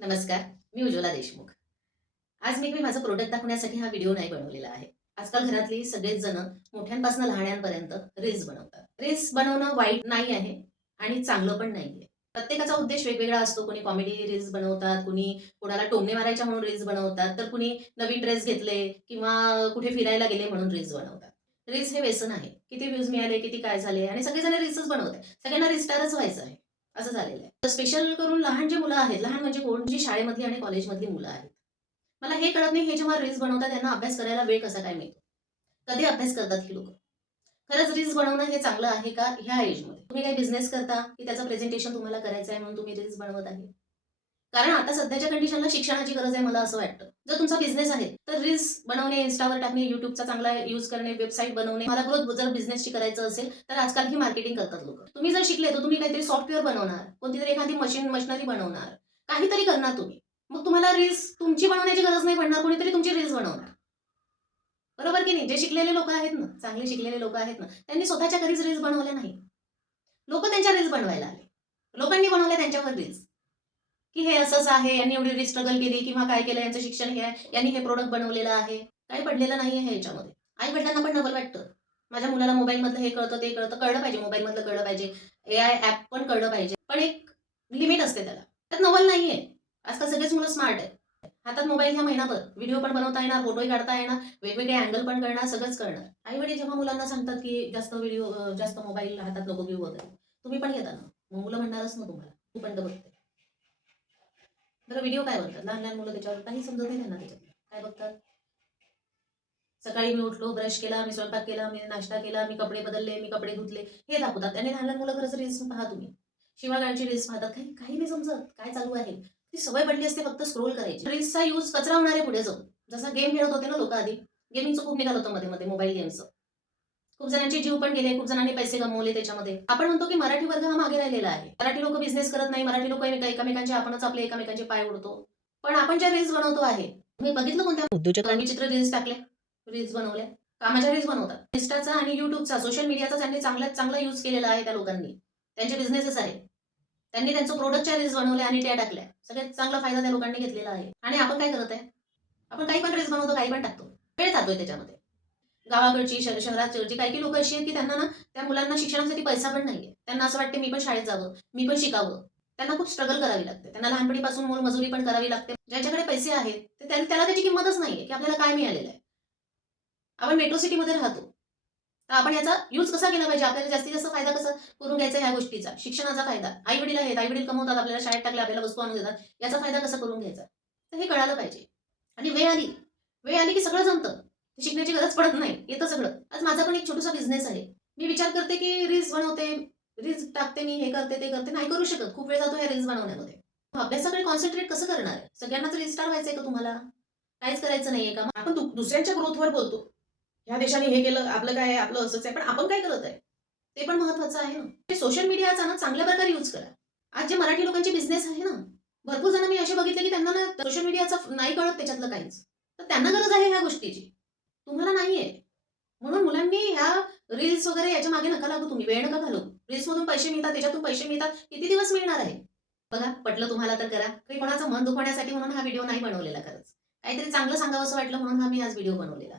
नमस्कार मी उज्ज्वला देशमुख. आज मी मी माझं प्रोडक्ट दाखवण्यासाठी हा व्हिडिओ नाही बनवलेला आहे. आजकाल घरातली सगळेच जण मोठ्यांपासून लहान्यांपर्यंत रील्स बनवतात. रील्स बनवणं वाईट नाही आहे आणि चांगलं पण नाही आहे. प्रत्येकाचा उद्देश वेगवेगळा असतो. कोणी कॉमेडी रील्स बनवतात कुणी कोणाला टोमणे मारायच्या म्हणून रील्स बनवतात तर कुणी नवीन ड्रेस घेतले किंवा कुठे फिरायला गेले म्हणून रील्स बनवतात. रील्स हे व्यसन आहे. किती व्ह्यूज मिळाले किती काय झाले आणि सगळेजण रील्सच बनवतात सगळ्यांना रिस्टारच व्हायचं आहे. असं झालेलं आहे. स्पेशल करून लहान जे मुलं आहेत लहान म्हणजे कोण? जी शाळेमधली आणि कॉलेजमधली मुलं आहेत. मला हे कळत नाही हे जेव्हा रील्स बनवतात त्यांना अभ्यास करायला वेळ कसा काय मिळतो कधी अभ्यास करतात ही लोक? खरंच रील्स बनवणं हे चांगलं आहे का? ह्या एजमध्ये तुम्ही काही बिझनेस करता की त्याचं प्रेझेंटेशन तुम्हाला करायचं आहे म्हणून तुम्ही रील्स बनवत आहे? कारण आता सध्याच्या कंडिशनला शिक्षणाची गरज आहे मला असं वाटतं. जर तुमचा बिझनेस आहे तर रील्स बनवणे इंस्टावर टाकणे युट्यूबचा चांगला यूज करणे वेबसाईट बनवणे मला ग्रोथ जर बिझनेसची करायचं असेल तर आजकाल ही मार्केटिंग करतात लोक. तुम्ही जर शिकले तर तुम्ही काहीतरी सॉफ्टवेअर बनवणार कोणती तरी एखादी मशीन मशिनरी बनवणार काहीतरी करणार तुम्ही. मग तुम्हाला रील्स तुमची बनवण्याची गरज नाही पडणार कोणीतरी तुमची रील्स बनवणार. बरोबर की नाही? जे शिकलेले लोक आहेत ना चांगले शिकलेले लोक आहेत ना त्यांनी स्वतःच्या घरीच रील्स बनवल्या नाही लोक त्यांच्या रील्स बनवायला आले. लोकांनी बनवल्या त्यांच्यावर रील्स की हे असंच आहे यांनी एवढी स्ट्रगल केली किंवा काय केलं यांचं शिक्षण हे आहे यांनी हे प्रोडक्ट बनवलेलं आहे. काही पडलेलं नाही आहे याच्यामध्ये. आई वडिलांना पण नवल वाटतं. माझ्या मुलाला मोबाईलमधलं हे कळतं ते कळतं. कळलं पाहिजे मोबाईलमधलं कळलं पाहिजे. ए आय ऍप पण कळलं पाहिजे. पण एक लिमिट असते त्याला. त्यात नवल नाहीये. आजकाल सगळेच मुलं स्मार्ट आहे हातात मोबाईल घ्या महिनाभर. व्हिडिओ पण बनवता येणार फोटोही काढता येणार वेगवेगळे अँगल पण करणार सगळंच करणार. आई वडील जेव्हा मुलांना सांगतात की जास्त व्हिडिओ जास्त मोबाईल हातात नको घेऊ वगैरे तुम्ही पण घेता ना? मग मुलं म्हणणारच ना तुम्हाला. तू पण बघते. बरं व्हिडिओ काय बघतात? लहान लहान मुलं त्याच्यावर काही समजत नाही त्यांना त्याच्यात. काय बघतात? सकाळी मी उठलो ब्रश केला मी स्वयंपाक केला मी नाश्ता केला मी कपडे बदलले मी कपडे धुतले. हे दाखवतात. आणि लहान लहान मुलं खरंच रील्स पाहा तुम्ही. शिवागाळची रील्स पाहतात. काही काही नाही समजत. काय चालू आहे? ती सवय पडली असते फक्त स्क्रोल करायची. रील्सचा यूज कचरा होणार आहे पुढे जाऊन. जसा गेम खेळत होते ना लोक आधी. गेमिंगचं खूप निघालं होतं मध्ये मध्ये मोबाईल गेमचं खूप जणांचे जीव पण गेले खूप जणांनी पैसे गमवले त्याच्यामध्ये. आपण म्हणतो की मराठी वर्ग हा मागे राहिलेला आहे. मराठी लोक बिझनेस करत नाही मराठी लोक एकमेकांचे आपणच आपले एकमेकांचे पाय उडतो. पण आपण ज्या रील्स बनवतो आहे मी बघितलं कोणत्या? उद्योजकांनी चित्र रील्स टाकले रील्स बनवल्या. कामाच्या रील्स बनवतात. इन्स्टाचा आणि युट्यूबचा सोशल मीडियाचा त्यांनी चांगल्यात चांगला यूज केलेला आहे त्या लोकांनी. त्यांचे बिझनेसच आहे त्यांनी त्यांचं प्रोडक्टच्या रील्स बनवल्या आणि त्या टाकल्या. सगळ्यात चांगला फायदा त्या लोकांनी घेतलेला आहे. आणि आपण काय करत आहे? आपण काही पण रील्स बनवतो काही पण टाकतो. वेळ जातोय त्याच्यामध्ये. गावाकडची शहर शहराची काही काही लोक अशी आहेत की त्यांना ना त्या मुलांना शिक्षणासाठी पैसा पण नाहीये. त्यांना असं वाटते मी पण शाळेत जावं मी पण शिकावं. त्यांना खूप स्ट्रगल करावी लागते. त्यांना लहानपणीपासून मोल मजुरी पण करावी लागते. ज्यांच्याकडे पैसे आहेत ते त्याला त्याची किंमतच नाहीये की आपल्याला काय मिळालेलं आहे. आपण मेट्रो सिटीमध्ये राहतो. तर आपण याचा यूज कसा केला पाहिजे? आपल्याला जास्तीत जास्त फायदा कसा करून घ्यायचा ह्या गोष्टीचा? शिक्षणाचा फायदा. आई वडील आहेत आई वडील कमवतात आपल्याला शाळेत टाकले आपल्याला वस्तू आणून देतात. याचा फायदा कसा करून घ्यायचा? तर हे कळालं पाहिजे. आणि वेळ आली. वेळ आली की सगळं जमतं. शिकण्याची गरज पडत नाही येतं सगळं. आज माझा पण एक छोटासा बिझनेस आहे. मी विचार करते की रील्स बनवते रील्स टाकते मी हे करते ते करते नाही करू शकत. खूप वेळ जातो ह्या रील्स बनवण्यामध्ये. अभ्यासाकडे कॉन्सन्ट्रेट कसं करणार? आहे सगळ्यांनाच रिस्टार व्हायचंय का तुम्हाला? काहीच करायचं नाहीये का? आपण दुसऱ्यांच्या ग्रोथवर बोलतो. ह्या देशाने हे केलं आपलं काय आहे आपलं असंच आहे पण आपण काय करत आहे? ते पण महत्वाचं आहे ना. सोशल मीडियाचा ना चांगल्या प्रकारे यूज करा. आज जे मराठी लोकांचे बिझनेस आहे ना भरपूर जण मी असे बघितले की त्यांना ना सोशल मीडियाचा नाही कळत त्याच्यातलं काहीच. तर त्यांना गरज आहे ह्या गोष्टीची. तुम्हाला नाहीये. म्हणून मुलांनी ह्या रील्स वगैरे याच्या मागे नका लागू तुम्ही. वेळ नका घालू रील्स मधून पैसे मिळतात त्याच्यातून पैसे मिळतात. किती दिवस मिळणार आहे? बघा पटलं तुम्हाला तर करा. काही कोणाचं मन दुखवण्यासाठी म्हणून हा व्हिडिओ नाही बनवलेला खरंच. काहीतरी चांगलं सांगावं असं वाटलं म्हणून हा मी आज व्हिडिओ बनवलेला.